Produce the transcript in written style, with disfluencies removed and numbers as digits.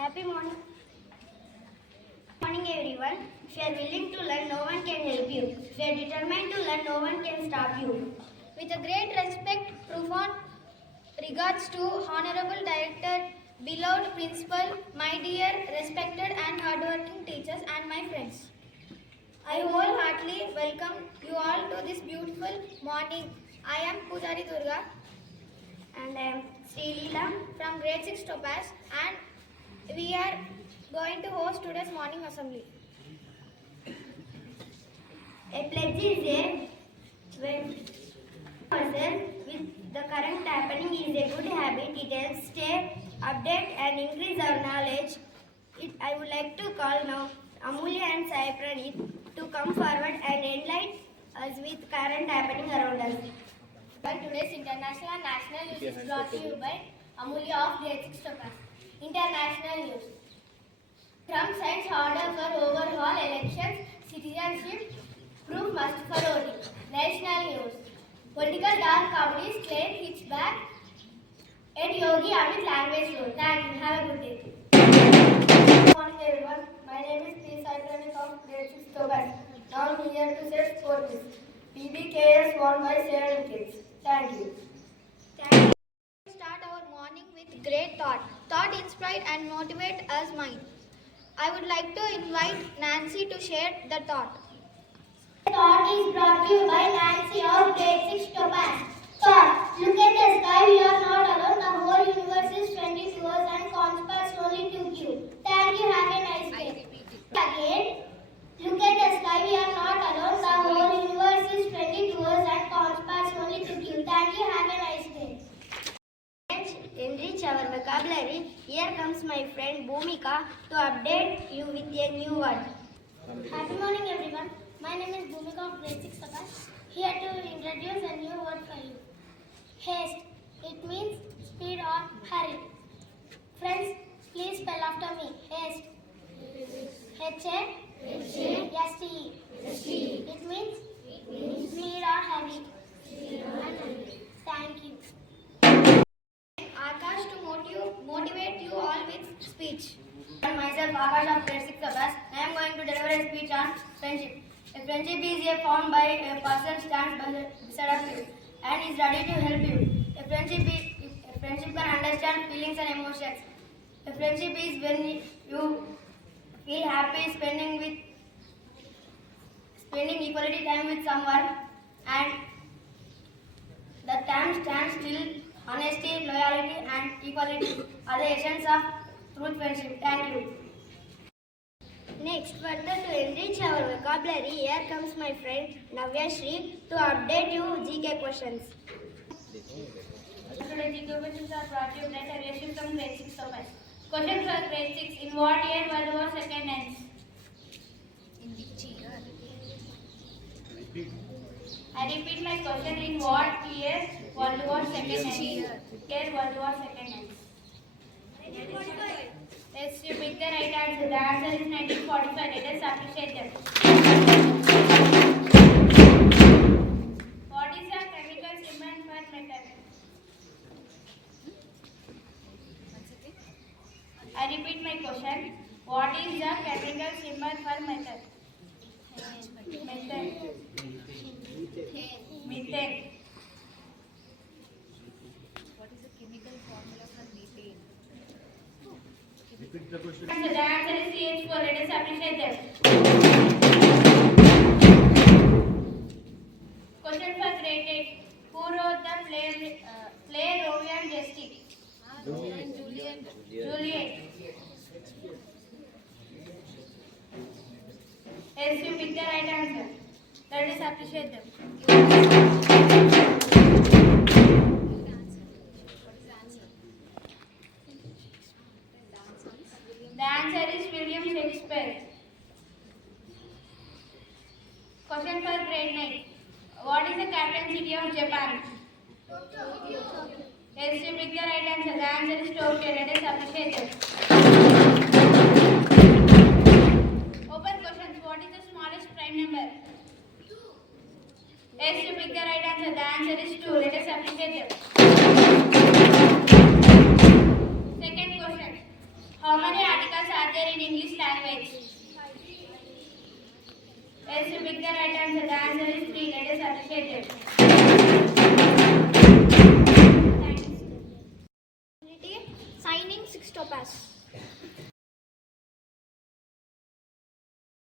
Happy morning. Morning everyone. If you are willing to learn, no one can help you. If you are determined to learn, no one can stop you. With a great respect, profound regards to Honorable Director, beloved Principal, my dear, respected and hardworking teachers and my friends. I wholeheartedly welcome you all to this beautiful morning. I am Pujari Durga And I am Srilila. from grade 6 Topaz and we are going to host today's morning assembly. A pledge is a when person with the current happening is a good habit. It helps stay update and increase our knowledge. I would like to call now Amulya and Sai Pranit to come forward and enlighten us with current happening around us. By today's international and national news is brought to you by Amulya of grade 6 Topaz. International news. Trump signs order for overhaul elections, citizenship proof must for voting. National news. Political dark comedies claim hits back at Yogi Amit language rule. Thank you. Have a good day. Good morning everyone. My name is P. Sai Pranit of grade 6 Topaz. Now I'm here to set score this. PBKS won by 7 wickets. Thank you. Start our morning with great thought. Thought inspire and motivate us mind. I would like to invite Nancy to share the thought. Thought is brought to you by Nancy of grade 6 Topaz. Thought, look at the sky, we are not alone. The whole universe is 20 to us and conspires only to you. Thank you, have a nice day. Again, look at the sky, we are not alone. The whole universe is 20 to us and conspires only to you. Thank you, have a nice day. Let's enrich our vocabulary. Here comes my friend Bhumika to update you with a new word. Happy morning everyone. My name is Bhumika of grade 6 Topaz. Here to introduce a new word for you. Haste. It means speed or hurry. Friends, please spell after me. Haste. H-A-S-T-E. It means speed or hurry. Thank you. Akash to motivate you all with speech. Myself, Akash of grade 6 Topaz. I am going to deliver a speech on friendship. A friendship is a formed by a person stands beside of you and is ready to help you. A friendship can understand feelings and emotions. A friendship is when you feel happy spending equality time with someone, and the time stands still. Honesty, loyalty, and equality are the essence of true friendship. Thank you. Next, further to enrich our vocabulary, here comes my friend Navya Shri to update you GK questions. Today's GK questions are brought to you by Navya from grade 6 Topaz. Question for grade 6. In what year World War II ends? In which year? I repeat my question. In what year World War II ends? Year World War II ends. Let's pick the right answer. The answer is 1945. Let us appreciate them. What is the chemical symbol for metal? I repeat my question. What is the chemical symbol for metal? Methane. Methane. What is the chemical formula for methane? The answer is CH4. Let us appreciate them. Question for grade 8. Who wrote the play Romeo and Juliet? Juliet. Yes, you pick the right answer. Let us appreciate them. The answer is William Shakespeare. Question for grade 9. What is the capital city of Japan? Yes, you pick the right answer. The answer is Tokyo. Let us appreciate it. Open questions. What is the smallest prime number? 2. Yes, you pick the right answer. The answer is 2. Let us appreciate it. Second question. How many legs. Yes, you pick the right answer. The answer is 3. Let us appreciate it. Signing 6 Topaz.